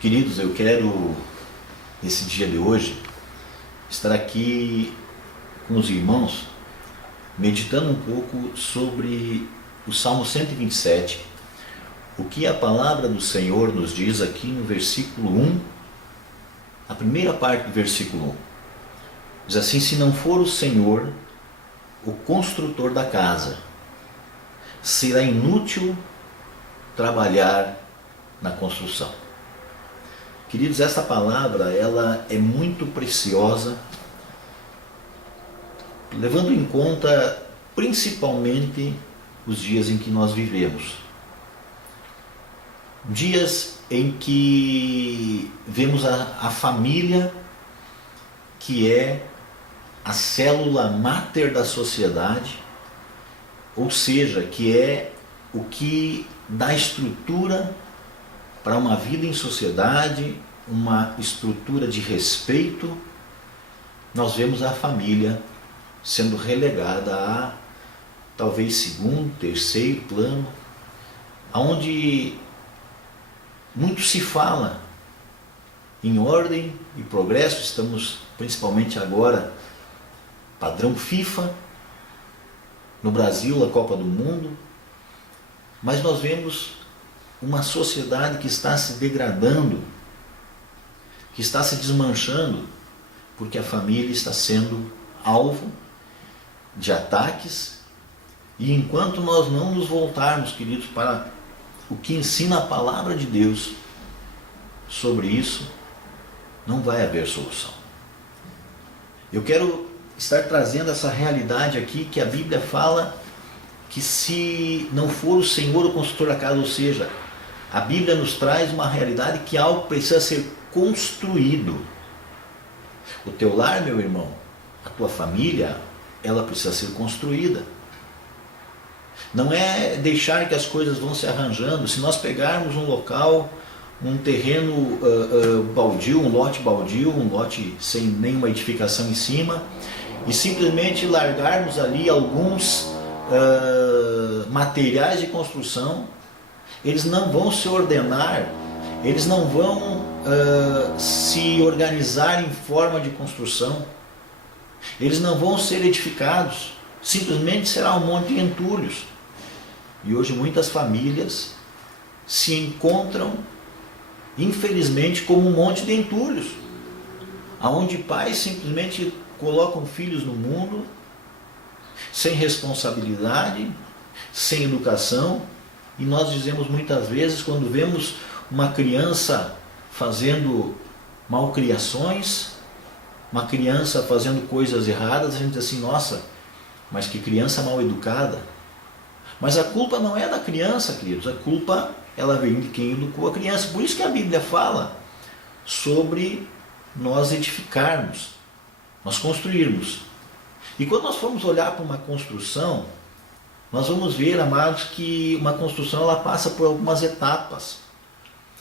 Queridos, eu quero, nesse dia de hoje, estar aqui com os irmãos, meditando um pouco sobre o Salmo 127, o que a palavra do Senhor nos diz aqui no versículo 1, a primeira parte do versículo 1. Diz assim: se não for o Senhor, o construtor da casa, será inútil trabalhar na construção. Queridos, essa palavra ela é muito preciosa, levando em conta principalmente os dias em que nós vivemos. Dias em que vemos a família, que é a célula máter da sociedade, ou seja, que é o que dá estrutura para uma vida em sociedade, uma estrutura de respeito. Nós vemos a família sendo relegada a talvez segundo, terceiro plano, onde muito se fala em ordem e progresso. Estamos principalmente agora padrão FIFA, no Brasil a Copa do Mundo, mas nós vemos uma sociedade que está se degradando, que está se desmanchando, porque a família está sendo alvo de ataques. E enquanto nós não nos voltarmos, queridos, para o que ensina a palavra de Deus sobre isso, não vai haver solução. Eu quero estar trazendo essa realidade aqui, que a Bíblia fala que se não for o Senhor o construtor da casa, ou seja, a Bíblia nos traz uma realidade que algo precisa ser construído. O teu lar, meu irmão, a tua família, ela precisa ser construída. Não é deixar que as coisas vão se arranjando. Se nós pegarmos um local, um terreno baldio, um lote sem nenhuma edificação em cima, e simplesmente largarmos ali alguns materiais de construção, eles não vão se ordenar, eles não vão se organizar em forma de construção, eles não vão ser edificados, simplesmente será um monte de entulhos. E hoje muitas famílias se encontram, infelizmente, como um monte de entulhos, onde pais simplesmente colocam filhos no mundo sem responsabilidade, sem educação. E nós dizemos muitas vezes, quando vemos uma criança fazendo malcriações, uma criança fazendo coisas erradas, a gente diz assim: nossa, mas que criança mal educada. Mas a culpa não é da criança, queridos, a culpa ela vem de quem educou a criança. Por isso que a Bíblia fala sobre nós edificarmos, nós construirmos. E quando nós formos olhar para uma construção, nós vamos ver, amados, que uma construção ela passa por algumas etapas.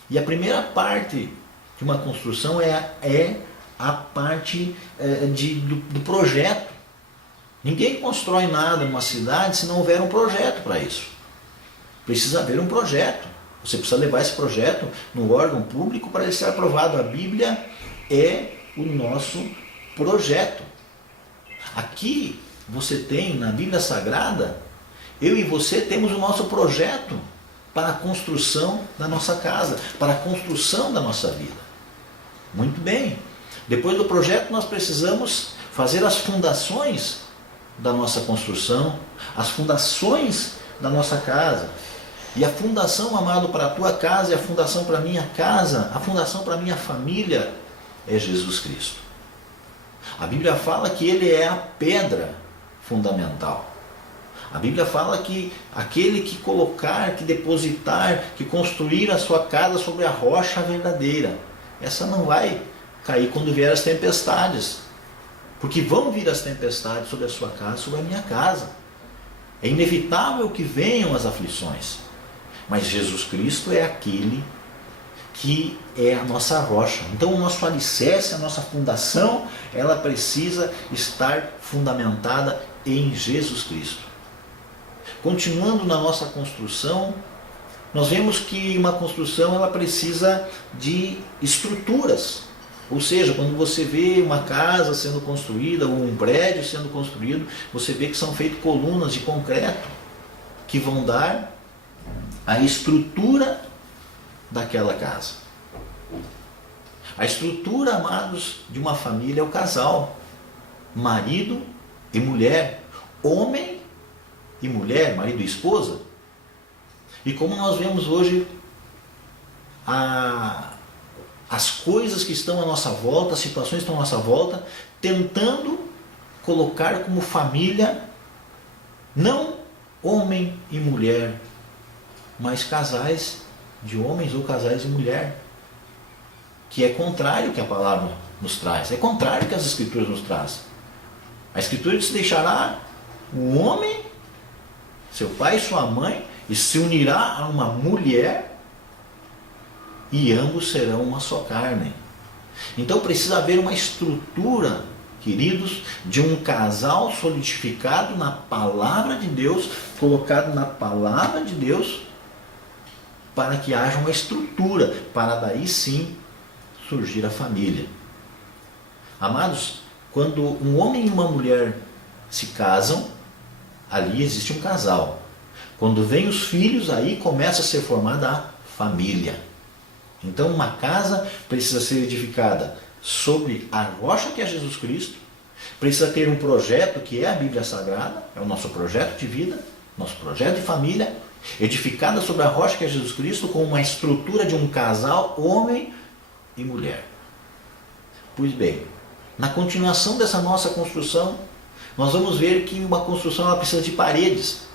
E a primeira parte de uma construção é a parte do projeto. Ninguém constrói nada numa cidade se não houver um projeto para isso. Precisa haver um projeto. Você precisa levar esse projeto no órgão público para ele ser aprovado. A Bíblia é o nosso projeto. Aqui você tem, na Bíblia Sagrada, eu e você temos o nosso projeto para a construção da nossa casa, para a construção da nossa vida. Muito bem. Depois do projeto nós precisamos fazer as fundações da nossa construção, as fundações da nossa casa. E a fundação, amado, para a tua casa, e a fundação para a minha casa, a fundação para a minha família é Jesus Cristo. A Bíblia fala que Ele é a pedra fundamental. A Bíblia fala que aquele que colocar, que depositar, que construir a sua casa sobre a rocha verdadeira, essa não vai cair quando vier as tempestades. Porque vão vir as tempestades sobre a sua casa, sobre a minha casa. É inevitável que venham as aflições. Mas Jesus Cristo é aquele que é a nossa rocha. Então o nosso alicerce, a nossa fundação, ela precisa estar fundamentada em Jesus Cristo. Continuando na nossa construção, nós vemos que uma construção ela precisa de estruturas. Ou seja, quando você vê uma casa sendo construída ou um prédio sendo construído, você vê que são feitas colunas de concreto que vão dar a estrutura daquela casa. A estrutura, amados, de uma família é o casal, marido e mulher, homem e mulher, marido e esposa. E como nós vemos hoje as coisas que estão à nossa volta, as situações que estão à nossa volta, tentando colocar como família, não homem e mulher, mas casais de homens ou casais de mulher, que é contrário ao que a palavra nos traz, é contrário ao que as Escrituras nos trazem. A Escritura diz: deixará o homem, seu pai e sua mãe, e se unirá a uma mulher, e ambos serão uma só carne. Então precisa haver uma estrutura, queridos, de um casal solidificado na palavra de Deus, colocado na palavra de Deus, para que haja uma estrutura, para daí sim surgir a família. Amados, quando um homem e uma mulher se casam, ali existe um casal. Quando vem os filhos, aí começa a ser formada a família. Então uma casa precisa ser edificada sobre a rocha que é Jesus Cristo, precisa ter um projeto que é a Bíblia Sagrada, é o nosso projeto de vida, nosso projeto de família, edificada sobre a rocha que é Jesus Cristo, com uma estrutura de um casal, homem e mulher. Pois bem, na continuação dessa nossa construção, nós vamos ver que uma construção ela precisa de paredes.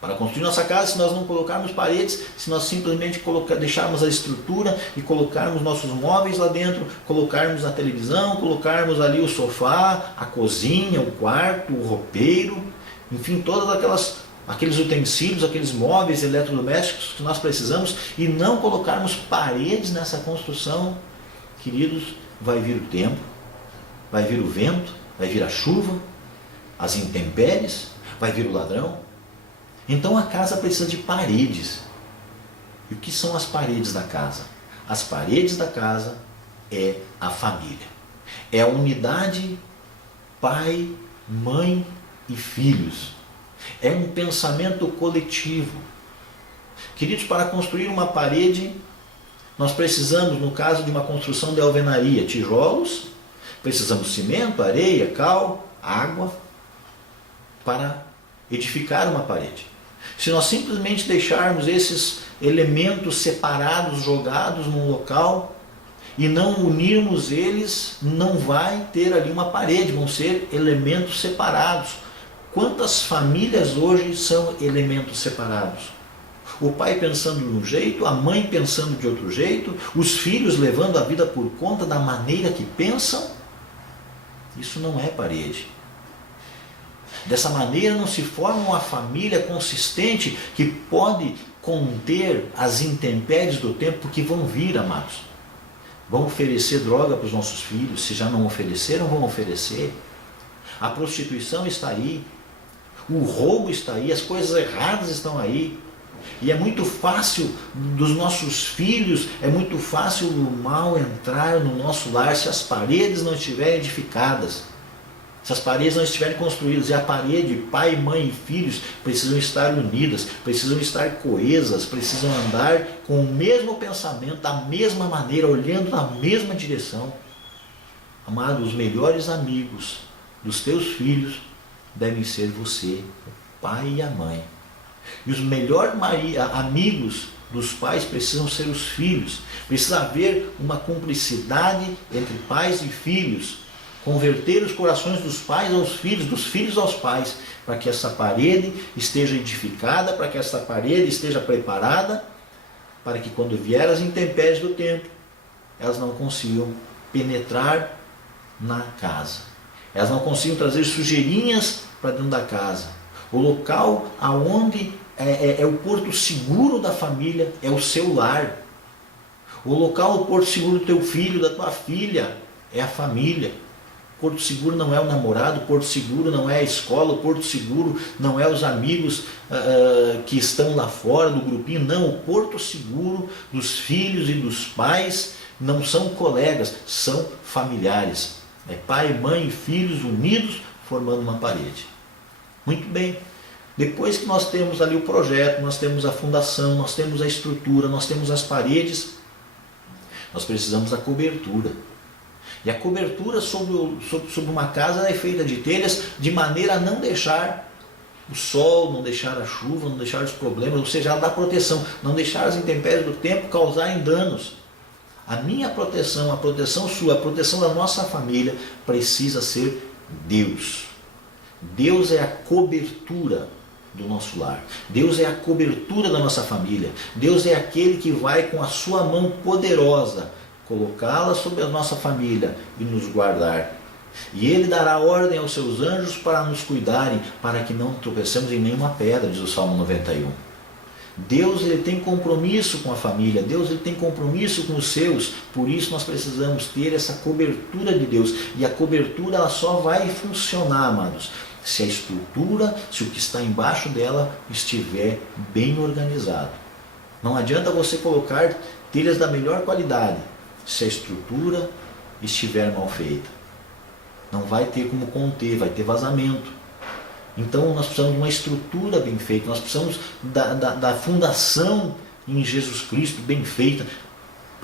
Para construir nossa casa, se nós não colocarmos paredes, se nós simplesmente deixarmos a estrutura e colocarmos nossos móveis lá dentro, colocarmos a televisão, colocarmos ali o sofá, a cozinha, o quarto, o roupeiro, enfim, todas aqueles utensílios, aqueles móveis eletrodomésticos que nós precisamos, e não colocarmos paredes nessa construção, queridos, vai vir o tempo, vai vir o vento, vai vir a chuva, as intempéries, vai vir o ladrão. Então a casa precisa de paredes. E o que são as paredes da casa? As paredes da casa é a família. É a unidade pai, mãe e filhos. É um pensamento coletivo. Queridos, para construir uma parede, nós precisamos, no caso de uma construção de alvenaria, tijolos, precisamos de cimento, areia, cal, água, para edificar uma parede. Se nós simplesmente deixarmos esses elementos separados, jogados num local, e não unirmos eles, não vai ter ali uma parede, vão ser elementos separados. Quantas famílias hoje são elementos separados? O pai pensando de um jeito, a mãe pensando de outro jeito, os filhos levando a vida por conta da maneira que pensam. Isso não é parede. Dessa maneira não se forma uma família consistente que pode conter as intempéries do tempo, porque vão vir, amados. Vão oferecer droga para os nossos filhos, se já não ofereceram, vão oferecer. A prostituição está aí, o roubo está aí, as coisas erradas estão aí. E é muito fácil dos nossos filhos, é muito fácil o mal entrar no nosso lar se as paredes não estiverem edificadas. Se as paredes não estiverem construídas, e a parede, pai, mãe e filhos precisam estar unidas, precisam estar coesas, precisam andar com o mesmo pensamento, da mesma maneira, olhando na mesma direção. Amado, os melhores amigos dos teus filhos devem ser você, o pai e a mãe. E os melhores amigos dos pais precisam ser os filhos. Precisa haver uma cumplicidade entre pais e filhos. Converter os corações dos pais aos filhos, dos filhos aos pais, para que essa parede esteja edificada, para que essa parede esteja preparada, para que quando vier as intempéries do tempo, elas não consigam penetrar na casa. Elas não consigam trazer sujeirinhas para dentro da casa. O local aonde é o porto seguro da família é o seu lar. O local, o porto seguro do teu filho, da tua filha, é a família. Porto seguro não é o namorado, Porto seguro não é a escola, Porto seguro não é os amigos que estão lá fora do grupinho, não. O porto seguro dos filhos e dos pais não são colegas, são familiares. É pai, mãe e filhos unidos formando uma parede. Muito bem. Depois que nós temos ali o projeto, nós temos a fundação, nós temos a estrutura, nós temos as paredes, nós precisamos da cobertura. E a cobertura sobre uma casa é feita de telhas de maneira a não deixar o sol, não deixar a chuva, não deixar os problemas, ou seja, ela dá proteção, não deixar as intempéries do tempo causarem danos. A minha proteção, a proteção sua, a proteção da nossa família precisa ser Deus. Deus é a cobertura do nosso lar. Deus é a cobertura da nossa família. Deus é aquele que vai com a sua mão poderosa colocá-la sobre a nossa família e nos guardar. E Ele dará ordem aos seus anjos para nos cuidarem, para que não tropecemos em nenhuma pedra, diz o Salmo 91. Deus ele tem compromisso com a família, Deus ele tem compromisso com os seus, por isso nós precisamos ter essa cobertura de Deus. E a cobertura ela só vai funcionar, amados, se a estrutura, se o que está embaixo dela estiver bem organizado. Não adianta você colocar telhas da melhor qualidade, se a estrutura estiver mal feita. Não vai ter como conter, vai ter vazamento. Então nós precisamos de uma estrutura bem feita, nós precisamos da fundação em Jesus Cristo bem feita,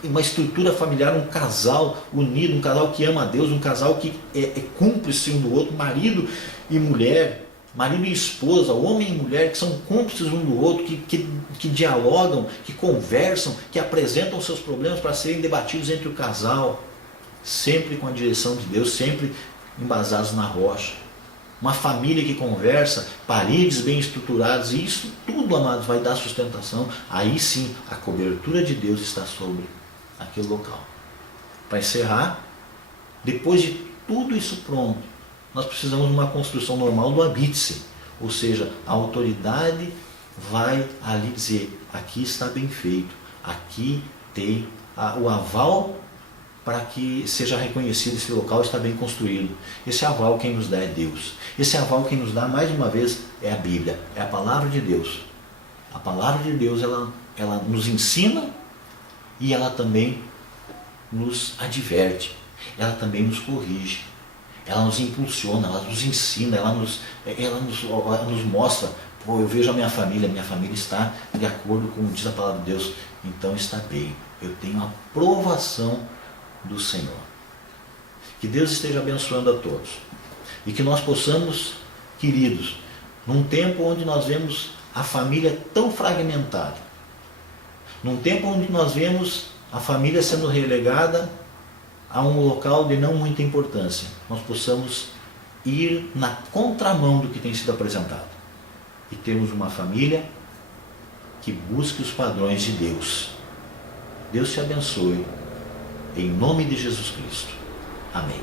uma estrutura familiar, um casal unido, um casal que ama a Deus, um casal que é cúmplice um do outro, marido e mulher, marido e esposa, homem e mulher, que são cúmplices um do outro, que dialogam, que conversam, que apresentam seus problemas para serem debatidos entre o casal, sempre com a direção de Deus, sempre embasados na rocha. Uma família que conversa, paredes bem estruturadas, e isso tudo, amados, vai dar sustentação. Aí sim, a cobertura de Deus está sobre aquele local. Para encerrar, depois de tudo isso pronto, nós precisamos de uma construção normal do habite-se. Ou seja, a autoridade vai ali dizer, aqui está bem feito, aqui tem o aval para que seja reconhecido esse local está bem construído. Esse aval quem nos dá é Deus. Esse aval quem nos dá, mais uma vez, é a Bíblia, é a palavra de Deus. A palavra de Deus, ela nos ensina e ela também nos adverte, ela também nos corrige, ela nos impulsiona, ela nos ensina, ela nos mostra, pô, eu vejo a minha família está de acordo com o que diz a palavra de Deus, então está bem, eu tenho a aprovação do Senhor. Que Deus esteja abençoando a todos e que nós possamos, queridos, num tempo onde nós vemos a família tão fragmentada, num tempo onde nós vemos a família sendo relegada a um local de não muita importância, nós possamos ir na contramão do que tem sido apresentado e termos uma família que busque os padrões de Deus. Deus te abençoe. Em nome de Jesus Cristo. Amém.